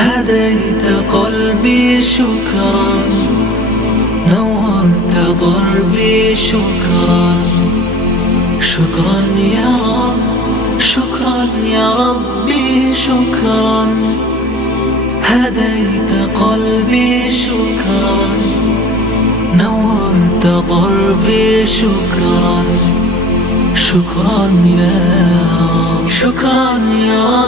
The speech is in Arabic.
هديت قلبي شكرا، نورت ضربي شكرا. شكرا يا رب، شكرا يا ربي شكرا. هديت قلبي شكرا، نورت ضربي شكرا. شكرا يا رب، شكرا يا رب.